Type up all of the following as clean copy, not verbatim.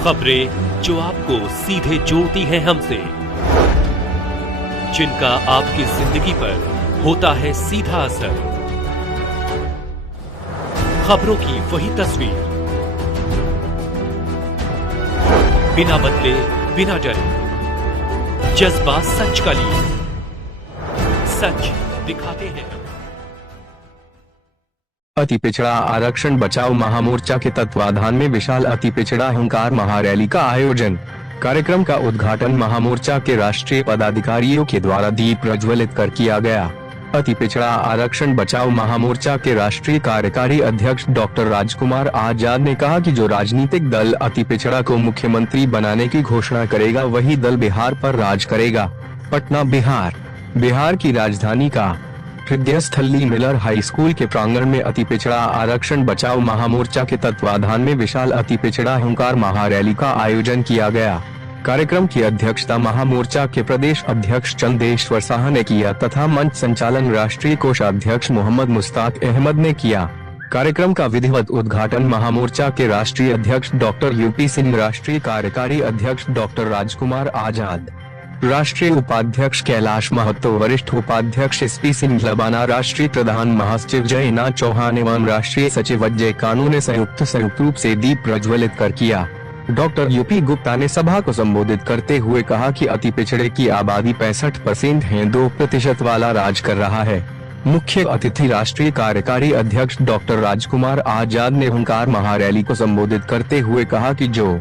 खबरें जो आपको सीधे जोड़ती हैं हमसे, जिनका आपकी जिंदगी पर होता है सीधा असर। खबरों की वही तस्वीर, बिना बदले बिना डरे, जज्बा सच का लिए, सच दिखाते हैं। अति पिछड़ा आरक्षण बचाओ महामोर्चा के तत्वाधान में विशाल अति पिछड़ा हुंकार महारैली का आयोजन। कार्यक्रम का उद्घाटन महामोर्चा के राष्ट्रीय पदाधिकारियों के द्वारा दीप प्रज्वलित कर किया गया। अति पिछड़ा आरक्षण बचाओ महामोर्चा के राष्ट्रीय कार्यकारी अध्यक्ष डॉक्टर राजकुमार आजाद ने कहा कि जो राजनीतिक दल अति पिछड़ा को मुख्यमंत्री बनाने की घोषणा करेगा वही दल बिहार पर राज करेगा। पटना बिहार की राजधानी का हृदय स्थली मिलर हाई स्कूल के प्रांगण में अति पिछड़ा आरक्षण बचाओ महामोर्चा के तत्वाधान में विशाल अति पिछड़ा हुंकार महारैली का आयोजन किया गया। कार्यक्रम की अध्यक्षता महामोर्चा के प्रदेश अध्यक्ष चंदेश्वर शाह ने किया तथा मंच संचालन राष्ट्रीय कोषाध्यक्ष मोहम्मद मुश्ताक अहमद ने किया। कार्यक्रम का विधिवत उद्घाटन महामोर्चा के राष्ट्रीय अध्यक्ष डॉक्टर यूपी सिंह, राष्ट्रीय कार्यकारी अध्यक्ष डॉक्टर राजकुमार आजाद, राष्ट्रीय उपाध्यक्ष कैलाश महतो, वरिष्ठ उपाध्यक्ष एसपी सिंह लबाना, राष्ट्रीय प्रधान महासचिव जयनाथ चौहान एवं राष्ट्रीय सचिव अजय कानू ने संयुक्त रूप से दीप प्रज्वलित कर किया। डॉक्टर यूपी गुप्ता ने सभा को संबोधित करते हुए कहा कि अति पिछड़े की आबादी 65% है, 2% वाला राज कर रहा है। मुख्य अतिथि राष्ट्रीय कार्यकारी अध्यक्ष डॉक्टर राजकुमार आजाद ने हुंकार महारैली को संबोधित करते हुए कहा कि जो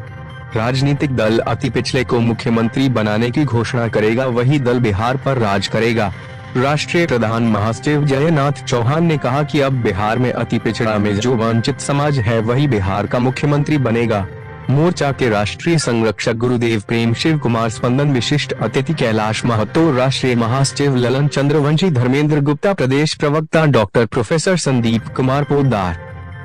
राजनीतिक दल अति पिछड़े को मुख्यमंत्री बनाने की घोषणा करेगा वही दल बिहार पर राज करेगा। राष्ट्रीय प्रधान महासचिव जयनाथ चौहान ने कहा कि अब बिहार में अति पिछड़ा में जो वंचित समाज है वही बिहार का मुख्यमंत्री बनेगा। मोर्चा के राष्ट्रीय संरक्षक गुरुदेव प्रेम शिव कुमार स्पंदन, विशिष्ट अतिथि कैलाश महतो, राष्ट्रीय महासचिव ललन चंद्रवंशी, धर्मेंद्र गुप्ता, प्रदेश प्रवक्ता डॉक्टर प्रोफेसर संदीप कुमार पोद्दार,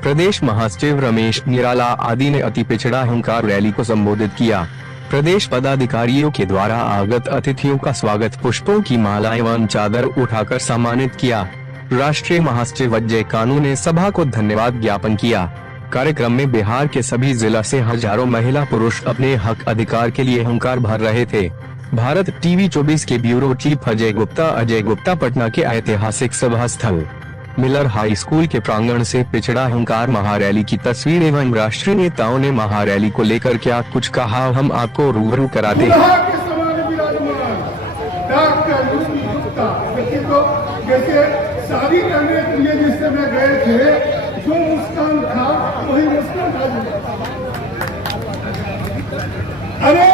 प्रदेश महासचिव रमेश निराला आदि ने अति पिछड़ा हुंकार रैली को संबोधित किया। प्रदेश पदाधिकारियों के द्वारा आगत अतिथियों का स्वागत पुष्पों की माला एवं चादर उठाकर सम्मानित किया। राष्ट्रीय महासचिव अजय कानू ने सभा को धन्यवाद ज्ञापन किया। कार्यक्रम में बिहार के सभी जिला से हजारों महिला पुरुष अपने हक अधिकार के लिए हुंकार भर रहे थे। भारत टीवी 24 के ब्यूरो चीफ अजय गुप्ता पटना के ऐतिहासिक सभा स्थल मिलर हाई स्कूल के प्रांगण से पिछड़ा हुंकार महारैली की तस्वीर एवं राष्ट्रीय नेताओं ने महारैली को लेकर क्या कुछ कहा, हम आपको रूबरू कराते हैं। जैसे शादी करने के लिए जिस समय गए थे, जो मुस्कान था वही मुस्कान था। अरे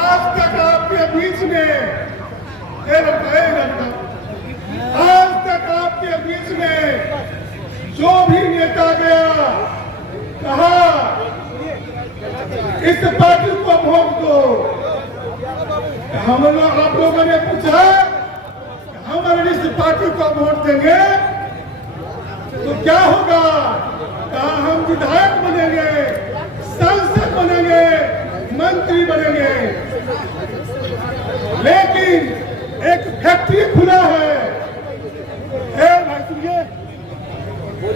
आज तक आपके बीच में आज तक आपके बीच में जो भी नेता गया कहा इस पार्टी को वोट दो, आप लोगों ने पूछा हम अगर इस पार्टी को वोट देंगे तो क्या होगा? कहा हम विधायक बनेंगे, सांसद बनेंगे, मंत्री बनेंगे। लेकिन एक फैक्ट्री खुला है,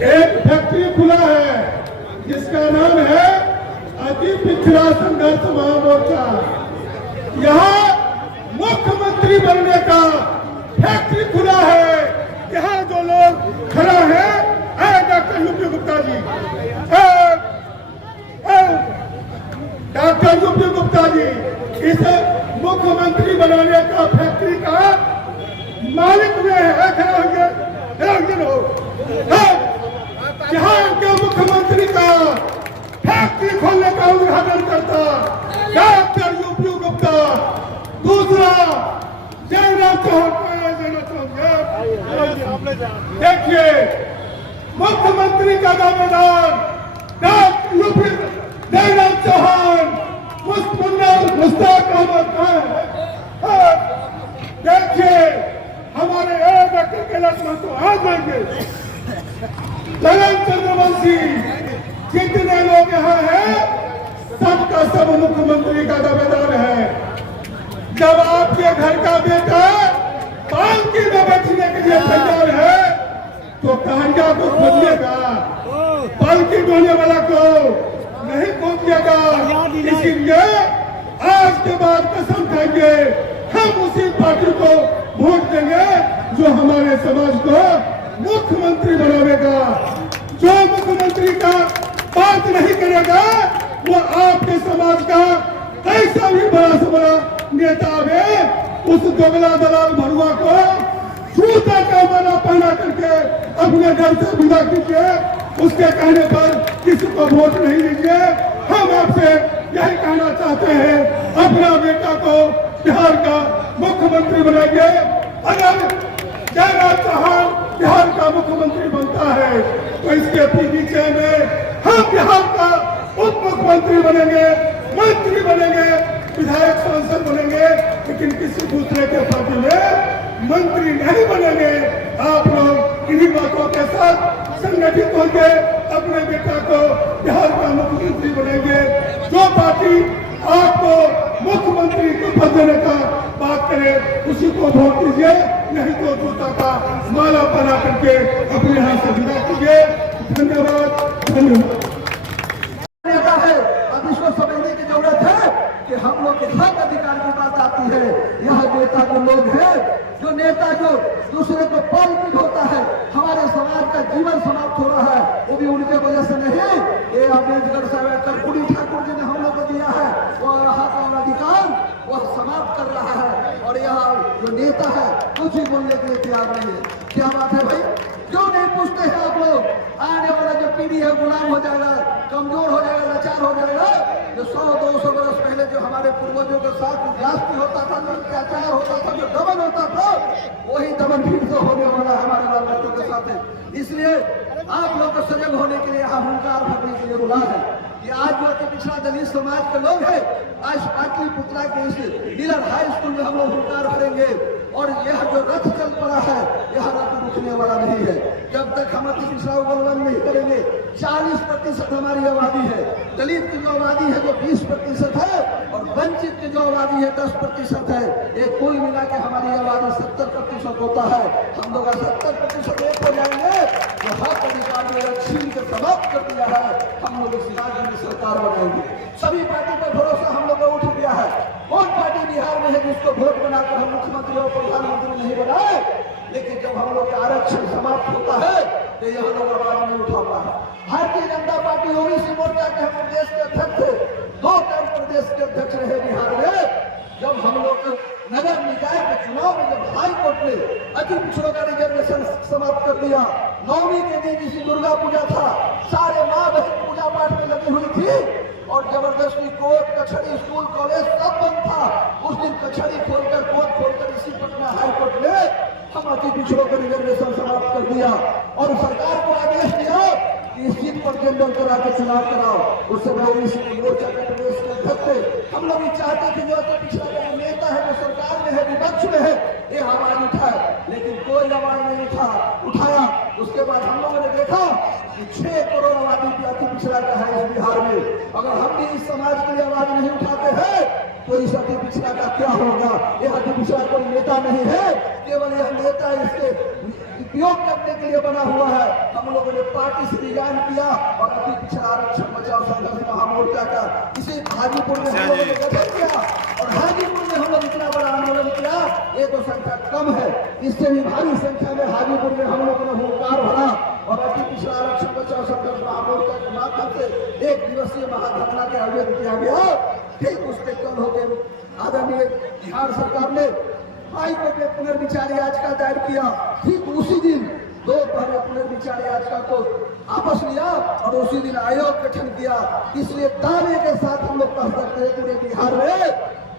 एक फैक्ट्री खुला है जिसका नाम है अति पिछड़ा संघर्ष महामोर्चा। यहाँ मुख्यमंत्री बनने का फैक्ट्री खुला है। यहाँ जो लोग खड़ा है, doctor UP Gupta ji, doctor UP Gupta ji, इस मुख्यमंत्री बनाने का फैक्ट्री का मालिक में है। यहाँ के मुख्यमंत्री का फैक्ट्री खोलने का उद्घाटन करता डॉक्टर यूपी गुप्ता। दूसरा जयनाथ चौहान, देखिए मुख्यमंत्री का दावेदार डॉक्टर यूपी जयनाथ चौहान, मुश्ताक अहमद। देखिए हमारे डॉक्टर कैलाश महतो आ जाएंगे, ललन चंद्रवंशी, जितने लोग यहाँ हैं सबका सब मुख्यमंत्री का दावेदार है। जब आपके घर का बेटा पालकी में बैठने के लिए तैयार है तो कहानियां को खोलिएगा, पालकी ढोने वाला को नहीं खोलिएगा। बाद कसम खाएंगे हम उसी पार्टी को वोट देंगे जो हमारे समाज को मुख्यमंत्री बनावेगा। जो मुख्यमंत्री का बात नहीं करेगा वो आपके समाज का कैसा भी बड़ा से बड़ा नेता है, उस दोगला दलाल भरुआ को जूता का माला पहना करके अपने घर से विदा कीजिए। उसके कहने पर किसी को वोट नहीं दीजिए। हम आपसे यही कहना चाहते हैं, अपना बेटा को बिहार का मुख्यमंत्री बनाइए। अगर जयराज चौहान बिहार का मुख्यमंत्री बनता है तो इसके पीछे में हम बिहार का उप मुख्यमंत्री बनेंगे, मंत्री बनेंगे, विधायक सांसद बनेंगे, लेकिन किसी दूसरे के पार्टी में मंत्री नहीं बनेंगे। आप लोग इन्हीं बातों के साथ संगठित होकर अपने बेटा को बिहार का मुख्यमंत्री बनेंगे। जो पार्टी आपको मुख्यमंत्री को पद देने का बात करे उसी को वोट दीजिए, नहीं तो जूता का माला बना करके अपने यहाँ से विदा कीजिए। धन्यवाद, धन्यवाद। अब इसको समझने की जरूरत है कि हम लोग के हक अधिकार की बात आती है। यह नेता जो लोग हैं, जो नेता जो दूसरे को पॉलिटिक होता है, हमारे समाज का जीवन समाप्त हो रहा है, वो भी उनके वजह से नहीं। ये अम्बेडकर साहब कर्पूरी ठाकुर जी ने हम लोग को दिया है वो हक और अधिकार वह समाप्त कर रहा है। और यह जो नेता है कुछ ही बोलने के लिए तैयार नहीं है। क्या बात है भाई, क्यों नहीं पूछते हैं आप लोग? आने वाला जो पीढ़ी है गुलाम हो जाएगा, कमजोर हो जाएगा, लाचार हो जाएगा। जो 100-200 वर्ष पहले जो हमारे पूर्वजों के साथ जाति होता था, जो अत्याचार होता था, जो दमन होता था, वही दमन फिर से होने वाला है हमारे बाल बच्चों के साथ। इसलिए आप लोग को सजग होने के लिए, अहंकार भरने के लिए बुला है कि आज जो अति पिछड़ा दलित समाज के लोग हैं, आज पाटलिपुत्रा के इस मिलर हाई स्कूल में हम लोग हुंकार भरेंगे। और यह जो रथ चल पड़ा है, यह रथ रुकने वाला नहीं है। जब तक हम अति पिछड़ा उल्लंघन नहीं करेंगे, 40% हमारी आबादी है, दलित की जो आबादी है जो 20% है, और वंचित की जो आबादी है 10% है। ये कुल मिला के हमारी आबादी 70% होता है। हम लोग 70% एक हो जाएंगे, जो हक अधिकार में छीन के समाप्त कर दिया है, हम लोग इस राज्य में सरकार बनाएंगे। सभी पार्टी पर भरोसा हम लोग का उठ गया है। कौन पार्टी बिहार में है जिसको वोट बनाकर हम मुख्यमंत्री और प्रधानमंत्री नहीं बनाए? लेकिन जब हम लोग का आरक्षण समाप्त होता है तो यह लोग आवाज नहीं उठाता है। भारतीय जनता पार्टी ओबीसी मोर्चा के हम प्रदेश के अध्यक्ष थे, 2 टर्म प्रदेश के अध्यक्ष रहे बिहार में। जब हम लोग नगर निकाय के चुनाव में जब हाई कोर्ट ने अति पिछड़ों का रिजर्वेशन समाप्त कर दिया, 9वीं के दिन इसी दुर्गा पूजा था, सारे माँ बहन पूजा पाठ में लगी हुई थी और जबरदस्ती कोर्ट, कचहरी, स्कूल, कॉलेज सब बंद था। उस दिन कचहरी खोलकर, कोर्ट खोलकर इसी पटना हाई कोर्ट ने हम अति पिछड़ों का रिजर्वेशन समाप्त कर दिया और सरकार को आदेश दिया कि इस सीट पर जनरल करा के चुनाव कराओ। उस समय ओबीसी मोर्चा के प्रदेश के अध्यक्ष हम लोग चाहते थे जो अति पिछड़ा का नेता है, जो सरकार में है, विपक्ष में है, ये आवाज उठाए, लेकिन कोई आवाज नहीं उठाया। उसके बाद हम लोगों ने देखा कि 6 करोड़ आबादी की अति पिछड़ा का है इस बिहार में। अगर हम भी इस समाज के लिए आवाज नहीं उठाते हैं तो इस अति पिछड़ा का क्या होगा? यह अति पिछड़ा कोई नेता नहीं है, केवल यह नेता इसके उपयोग करने के लिए बना हुआ है। हम लोगों ने पार्टी से रिजाइन किया और अति पिछड़ा आरक्षण बचाओ संघर्ष महामोर्चा का इसे हाजीपुर में हम लोगों ने गठन किया और हाजीपुर में हम लोग इतना बड़ा आंदोलन किया। ये तो संख्या कम है, इससे भी भारी संख्या में हाजीपुर में हम लोगों ने हुंकार भरा और अति पिछड़ा आरक्षण बचाओ संघर्ष महामोर्चा के माध्यम से 1 दिवसीय महाधरना का आयोजन किया गया। ठीक उसके कल हो गए आदरणीय बिहार सरकार ने हाई कोर्ट में पुनर्विचार याचिका दायर किया। ठीक उसी दिन दोपहर में पुनर्विचार याचिका को वापस लिया और उसी दिन आयोग गठन किया। इसलिए दावे के साथ हम लोग कह सकते हैं पूरे बिहार में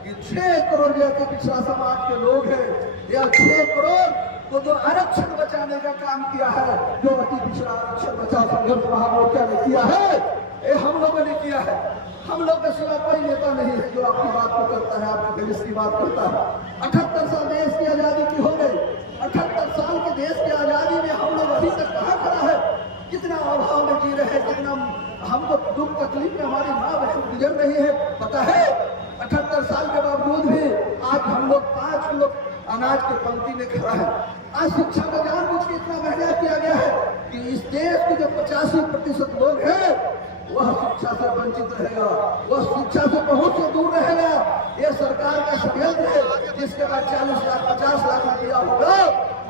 कि 6 करोड़ के पिछड़ा समाज के लोग हैं, या 6 करोड़ तो जो आरक्षण बचाने का काम किया है, जो अति पिछड़ा आरक्षण बचाओ संघर्ष महामोर्चा ने किया है, ये हम लोगों ने किया है। हम लोग के सिवा कोई नेता नहीं है जो आपकी बात को करता है, आपके देश की बात करता है। 78 साल देश की आजादी की हो गई, 78 साल के देश की आजादी में हम लोग अभी तक कहाँ खड़ा है? कितना अभाव में जी रहे, कितना हमको दुख तकलीफ में हमारी माँ बहन गुजर रही है, पता है? 78 साल के बावजूद भी आज हम लोग 5 किलो अनाज की पंक्ति में खड़ा है। आज शिक्षा में जानबूझ के इतना महंगा किया गया है कि इस देश के जो 85% लोग हैं वह शिक्षा से वंचित रहेगा, वह शिक्षा से बहुत से दूर रहेगा। ये सरकार का षड्यंत्र है, जिसके बाद 40 लाख 50 लाख रुपया होगा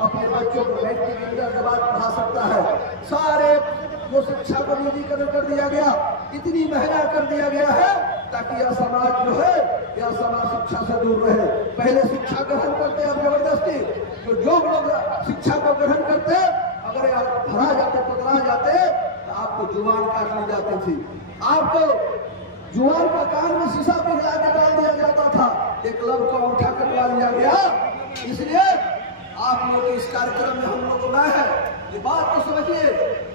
अपने बच्चों को मैट्रिक इंटर के बाद पढ़ा सकता है। सारे वो शिक्षा को निजीकरण कर दिया गया, इतनी महंगा कर दिया गया है ताकि यह समाज जो है, यह समाज शिक्षा से दूर रहे। पहले शिक्षा ग्रहण करते हैं जबरदस्ती, जो लोग शिक्षा को ग्रहण करते अगर भरा जाते पकड़ा जाते तो आपको जुबान काटनी जाती थी, आपको जुबान का कान में शीशा पिघला के डाल दिया जाता था, एक लब को उठा कटवा लिया गया। इसलिए आप लोग इस कार्यक्रम में हम लोग को लाए हैं, ये बात तो समझिए,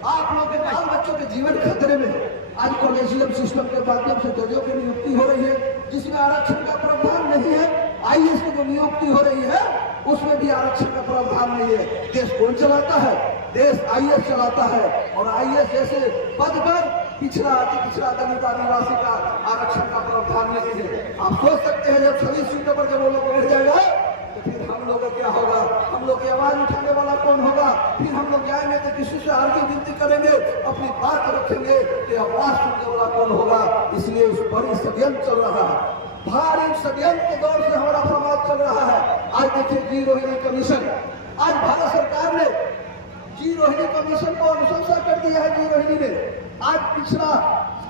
आप लोग के बाल बच्चों के जीवन खतरे में। आज कॉलेजियम सिस्टम के माध्यम से जजों की नियुक्ति हो रही है, जिसमें आरक्षण का प्रावधान नहीं है। आईएएस की जो नियुक्ति हो रही है उसमें भी आरक्षण का प्रावधान नहीं है। देश कौन चलाता है? देश आईएएस चलाता है, और आईएएस जैसे पद पर पिछड़ा अति पिछड़ा दलित आदिवासी का आरक्षण का प्रावधान नहीं है। आप सोच सकते हैं जब सभी सीटों पर जब वो लोग बैठ जाएगा तो फिर हम लोग का क्या होगा? हम लोग की आवाज उठाने वाला कौन होगा? फिर हम लोग जाएंगे तो किसी से आगे विनती करेंगे, अपनी बात रखेंगे कि आवाज सुनने वाला कौन होगा? इसलिए उस बड़ी षड्यंत्र चल रहा है, भारी षड्यंत्र के दौर से हमारा समाज चल रहा है। आज देखिए जी रोहिणी कमीशन, आज भारत सरकार ने जी रोहिणी कमीशन को अनुशंसा कर दिया है। जी रोहिणी ने आज पिछड़ा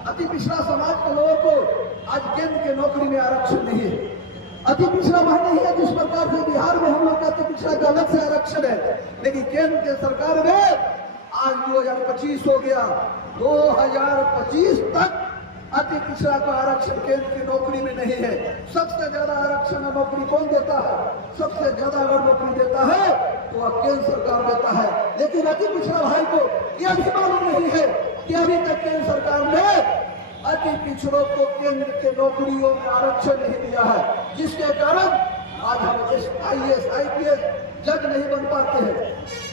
अति पिछड़ा समाज के लोगों को आज केंद्र के नौकरी में आरक्षण नहीं है। अति पिछड़ा वह नहीं है जिस प्रकार से बिहार में हम लोग का अति पिछड़ा का अलग से आरक्षण है, लेकिन केंद्र के सरकार में आज 2025 हो गया, 2025 तक अति पिछड़ा का आरक्षण केंद्र की नौकरी में नहीं है। सबसे ज्यादा आरक्षण और नौकरी कौन देता है? सबसे ज्यादा अगर नौकरी देता है तो वह केंद्र सरकार देता है, लेकिन अति पिछड़ा भाई को यह भी मालूम नहीं है कि अभी तक केंद्र सरकार ने अति पिछड़ों को केंद्र के नौकरियों में आरक्षण नहीं दिया है, जिसके कारण आज हम आईएएस आईपीएस जज नहीं बन पाते हैं।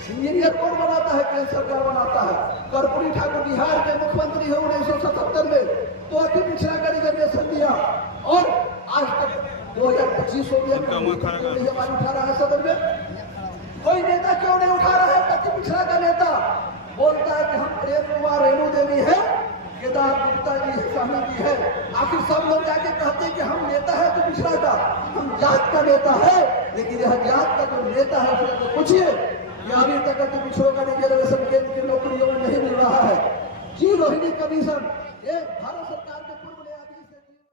इंजीनियर कौन बनाता है? केंद्र सरकार बनाता है। कर्पूरी ठाकुर बिहार के मुख्यमंत्री है 1977 में, तो अति पिछड़ा का रिजर्वेशन दिया, और आज तक 2025 हो गया हमारी उठा रहा है सदन में। कोई नेता क्यों नहीं उठा रहा है? अति पिछड़ा का नेता बोलता है कि हम प्रेम कुमार रेणु देवी है, केदार गुप्ता जी है, स्वामी जी है। आखिर सब लोग जाके कहते हैं कि हम नेता है तो पिछड़ा का, हम जात का नेता है, लेकिन यह जात का जो नेता है उसको तो पूछिए, यह अभी तक अति पिछड़ों का रिजर्वेशन केंद्र की नौकरियों में नहीं मिल रहा है। जी रोहिणी कमीशन ये भारत सरकार